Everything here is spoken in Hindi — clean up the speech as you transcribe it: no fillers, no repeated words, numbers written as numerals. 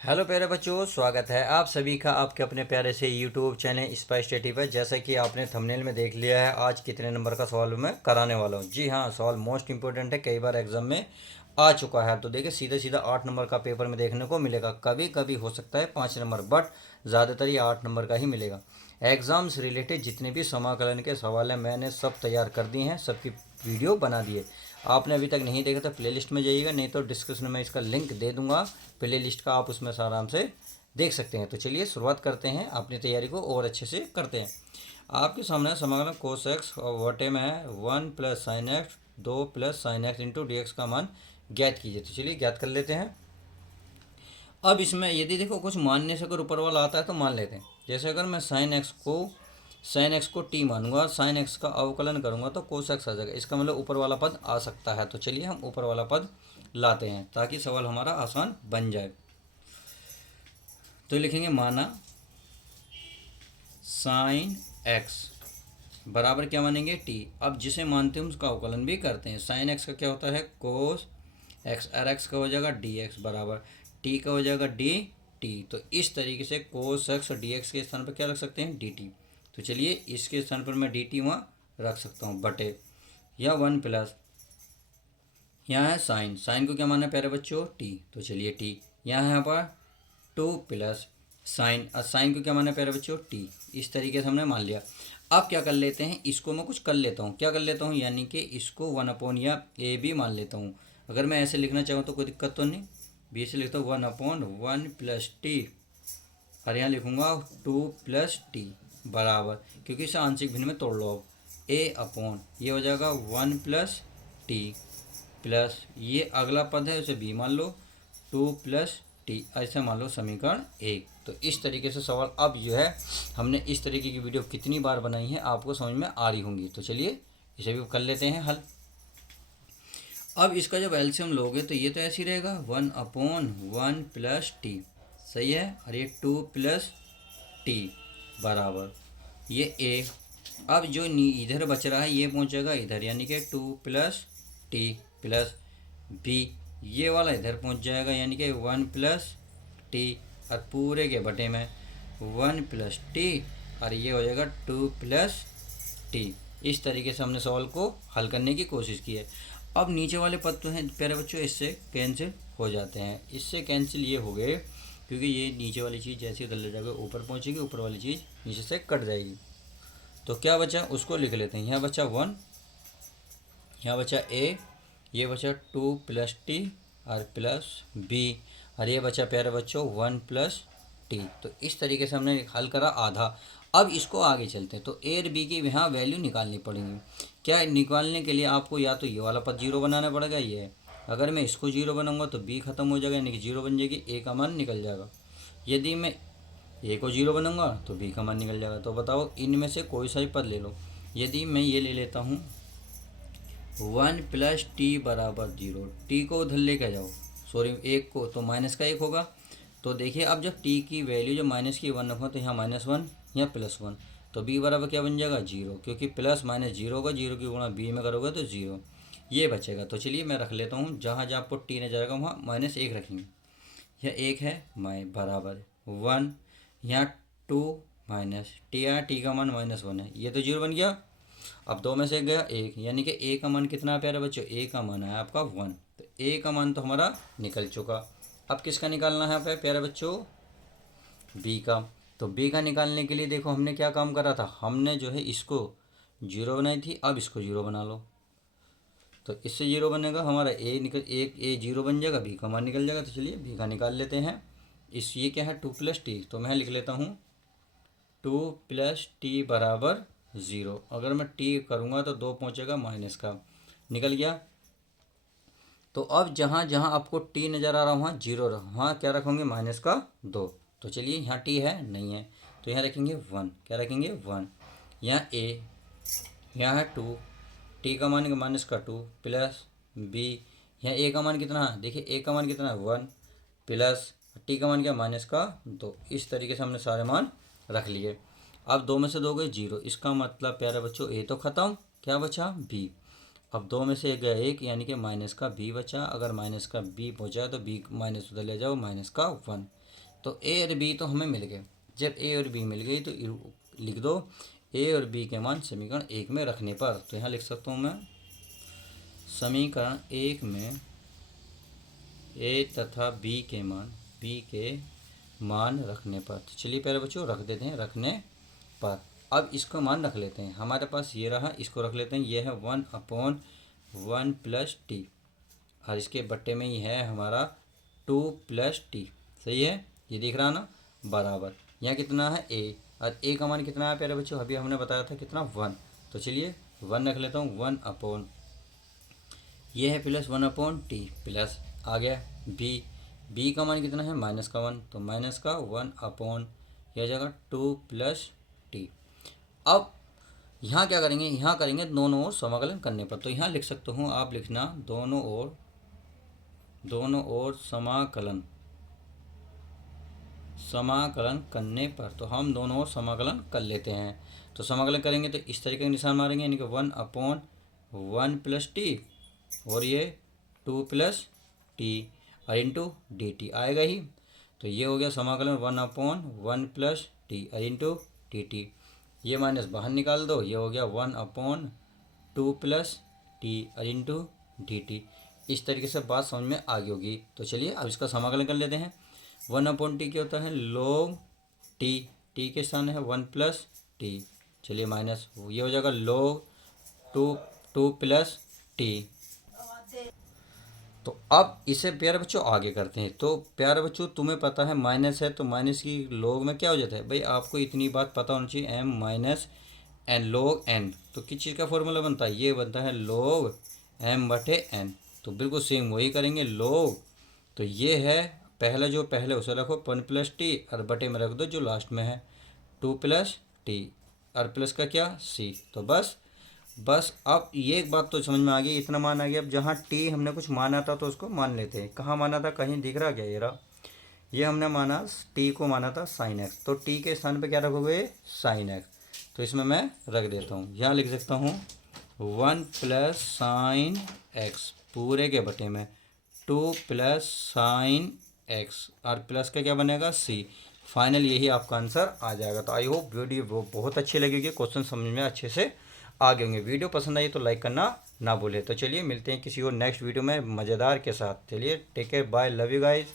हेलो प्यारे बच्चों, स्वागत है आप सभी का आपके अपने प्यारे से यूट्यूब चैनल स्पाइस स्टडी पर। जैसा कि आपने थंबनेल में देख लिया है, आज कितने नंबर का सवाल मैं कराने वाला हूँ। जी हाँ, सवाल मोस्ट इंपॉर्टेंट है, कई बार एग्जाम में आ चुका है। तो देखिए, सीधा सीधा 8 नंबर का पेपर में देखने को मिलेगा। कभी कभी हो सकता है 5 नंबर, बट ज़्यादातर ये 8 नंबर का ही मिलेगा। एग्ज़ाम से रिलेटेड जितने भी समाकलन के सवाल हैं मैंने सब तैयार कर दिए हैं, सबकी वीडियो बना दिए। आपने अभी तक नहीं देखा तो प्लेलिस्ट में जाइएगा, नहीं तो डिस्क्रिप्शन में इसका लिंक दे दूंगा प्ले लिस्ट का, आप उसमें से आराम से देख सकते हैं। तो चलिए शुरुआत करते हैं, अपनी तैयारी को और अच्छे से करते हैं। आपके सामने समाकलन कोस एक्स और वटे में है 1 + sin x 2 + sin x into D x का मान ज्ञात कीजिए। तो चलिए ज्ञात कर लेते हैं। अब इसमें यदि देखो कुछ मानने से अगर ऊपर वाला आता है तो मान लेते हैं। जैसे अगर मैं साइन एक्स को टी मानूंगा, साइन एक्स का अवकलन करूंगा तो कोस एक्स आ जाएगा। इसका मतलब ऊपर वाला पद आ सकता है। तो चलिए हम ऊपर वाला पद लाते हैं ताकि सवाल हमारा आसान बन जाए। तो लिखेंगे माना साइन एक्स बराबर क्या मानेंगे टी। अब जिसे मानते हैं उसका अवकलन भी करते हैं। साइन एक्स का क्या होता है कोस एक्स, आर एक्स का हो जाएगा डी एक्स बराबर टी का हो जाएगा डी टी। तो इस तरीके से कोस एक्स और डी एक्स के स्थान पर क्या रख सकते हैं डी टी। तो चलिए इसके स्थान पर मैं डी टी वहाँ रख सकता हूँ बटे, या 1 + यहाँ है साइन, साइन को क्या माना है प्यारे बच्चों टी। तो चलिए टी यहाँ है पर 2 + साइन, और साइन को क्या माना है प्यारे बच्चों टी। इस तरीके से हमने मान लिया। अब क्या कर लेते हैं, इसको मैं कुछ कर लेता हूँ। क्या कर लेता हूँ, यानी कि इसको 1 या ए भी मान लेता हूँ। अगर मैं ऐसे लिखना चाहूँ तो कोई दिक्कत तो नहीं। बी से लिखता हूँ 1/1 + टी, और यहाँ लिखूँगा 2 + टी बराबर, क्योंकि इसे आंशिक भिन्न में तोड़ लो। अब ए/, ये हो जाएगा 1 + टी प्लस ये अगला पद है उसे बी मान लो 2 + टी, ऐसा मान लो समीकरण 1। तो इस तरीके से सवाल अब जो है हमने इस तरीके की वीडियो कितनी बार बनाई है आपको समझ में आ रही होंगी। तो चलिए इसे भी कर लेते हैं हल। अब इसका जब एलसीएम लोगे तो ये तो ऐसे ही रहेगा 1/1 + टी, सही है। और ये 2 + टी बराबर ये ए। अब जो इधर बच रहा है ये पहुंच जाएगा इधर, यानी कि 2 + टी प्लस बी, ये वाला इधर पहुंच जाएगा यानी कि 1 + टी, और पूरे के बटे में 1 + टी, और ये हो जाएगा 2 + टी। इस तरीके से हमने सवाल को हल करने की कोशिश की है। अब नीचे वाले पद तो हैं प्यारे बच्चों, इससे कैंसिल हो जाते हैं। इससे कैंसिल ये हो गए क्योंकि ये नीचे वाली चीज़ जैसे उधर ले जाकर ऊपर पहुँचेगी, ऊपर वाली चीज़ नीचे से कट जाएगी। तो क्या बचा उसको लिख लेते हैं। यहाँ बचा 1, यहाँ बचा ए, ये बचा 2 + टी और प्लस बी, और ये बचा प्यारे बच्चों 1 + टी। तो इस तरीके से हमने हल करा आधा। अब इसको आगे चलते हैं। तो ए और बी की यहाँ वैल्यू निकालनी पड़ेगी। क्या निकालने के लिए आपको या तो ये वाला पद जीरो बनाना पड़ेगा, ये है। अगर मैं इसको जीरो बनाऊंगा तो बी खत्म हो जाएगा, यानी कि जीरो बन जाएगी, ए का मान निकल जाएगा। यदि मैं ए को जीरो बनाऊंगा तो बी का मान निकल जाएगा। तो बताओ इनमें से कोई सा ही पद ले लो। यदि मैं ये ले लेता हूँ 1 + टी बराबर 0, टी को उधर लेके जाओ, सॉरी एक को, तो -1 होगा। तो देखिए अब जब टी की वैल्यू जब माइनस की 1 रखो तो यहाँ -1 यहाँ +1, तो बी बराबर क्या बन जाएगा 0, क्योंकि प्लस माइनस 0 होगा, 0 की गुणा बी में करोगे तो 0 ये बचेगा। तो चलिए मैं रख लेता हूँ, जहाँ जहाँ आपको टी नजर आएगा वहाँ -1 रखेंगे। यह 1 है बराबर 1, यहाँ 2 माइनस टी आया, टी का मान -1 है, ये तो 0 बन गया। अब दो में से गया एक, यानी कि ए का मान कितना है प्यारे बच्चों, ए का मान है आपका 1। तो ए का मान तो हमारा निकल चुका। अब किसका निकालना है प्यारे बच्चों, बी का। तो बी का निकालने के लिए देखो हमने क्या काम करा था, हमने जो है इसको 0 बनाई थी, अब इसको 0 बना लो। तो इससे 0 बनेगा हमारा ए निकल, एक ए 0 बन जाएगा, बी का मान निकल जाएगा। तो चलिए बी का निकाल लेते हैं। इस ये क्या है 2 + टी, तो मैं लिख लेता हूँ 2 + टी बराबर 0। अगर मैं टी करूँगा तो 2 पहुँचेगा माइनस का, निकल गया। तो अब जहाँ जहाँ आपको टी नज़र आ रहा वहाँ 0 रहा, वहाँ क्या रखोगे -2। तो चलिए यहाँ टी है नहीं है, तो यहाँ रखेंगे 1, क्या रखेंगे 1। यहाँ ए, यहाँ है 2, टी का मान -2 प्लस बी, यहाँ ए का मान कितना है, देखिए ए का मान कितना है 1 प्लस टी का मान क्या -2। इस तरीके से हमने सारे मान रख लिए। अब 2 में से 2 गए 0, इसका मतलब प्यारे बच्चों ए तो ख़त्म, क्या बचा बी। अब 2 में से एक गया 1, यानी कि माइनस का बी बचा। अगर माइनस का बी पहुँचा तो बी माइनस उधर ले जाओ, -1। तो ए और बी तो हमें मिल गए। जब ए और बी मिल गई तो लिख दो ए और बी के मान समीकरण 1 में रखने पर। तो यहाँ लिख सकता हूँ मैं समीकरण 1 में ए तथा बी के मान रखने पर। तो चलिए पहले बच्चों रख देते हैं रखने पर। अब इसका मान रख लेते हैं। हमारे पास ये रहा, इसको रख लेते हैं। ये है 1/1 + t और इसके बट्टे में ही है हमारा 2 + t। सही है, ये दिख रहा ना बराबर। यहाँ कितना है a और a का मान कितना है प्यारे बच्चों, अभी हमने बताया था कितना 1। तो चलिए 1 रख लेता हूँ। 1/, ये है +1/t प्लस आ गया b का मान कितना है -1, तो माइनस का 1/, यह आ जाएगा 2 + t। अब यहाँ क्या करेंगे, यहाँ करेंगे दोनों ओर समाकलन करने पर। तो यहाँ लिख सकता हूँ, आप लिखना दोनों ओर समाकलन करने पर। तो हम दोनों ओर समाकलन कर लेते हैं। तो समाकलन करेंगे तो इस तरीके का निशान मारेंगे, यानी कि 1/1 + t और ये 2 + t और इंटू dt आएगा ही। तो ये हो गया समाकलन 1/1 + t और इंटू dt। ये माइनस बाहर निकाल दो, ये हो गया 1/2 + t और इंटू dt। इस तरीके से बात समझ में आ गई होगी। तो चलिए अब इसका समाकलन कर लेते हैं। 1/t क्या होता है log t के स्थान है 1 + t। चलिए माइनस ये हो जाएगा log 2 + t। तो अब इसे प्यारे बच्चों आगे करते हैं। तो प्यारे बच्चों तुम्हें पता है माइनस है, तो माइनस की log में क्या हो जाता है भाई, आपको इतनी बात पता होनी चाहिए, m - n log n। तो किस चीज़ का फॉर्मूला बनता है, ये बनता है log m/n। तो बिल्कुल सेम वही करेंगे log। तो ये है पहले उसे रखो 1 + t और बटे में रख दो जो लास्ट में है 2 + t और प्लस का क्या c। तो बस अब ये एक बात तो समझ में आ गई, इतना मान आ गया। अब जहाँ t हमने कुछ माना था तो उसको मान लेते हैं। कहाँ माना था, कहीं दिख रहा क्या, ये रहा। ये हमने माना t को माना था sin x, तो t के स्थान पे क्या रखोगे sin x। तो इसमें मैं रख देता हूँ, यहाँ लिख सकता हूँ 1 + sin x पूरे के बटे में 2 + sin x और प्लस का क्या बनेगा c। फाइनल यही आपका आंसर आ जाएगा। तो आई होप वीडियो वो बहुत अच्छी लगेगी, क्वेश्चन समझ में अच्छे से आ गए होंगे। वीडियो पसंद आई तो लाइक करना ना भूलें। तो चलिए मिलते हैं किसी और नेक्स्ट वीडियो में मज़ेदार के साथ। चलिए take care, bye, love you guys.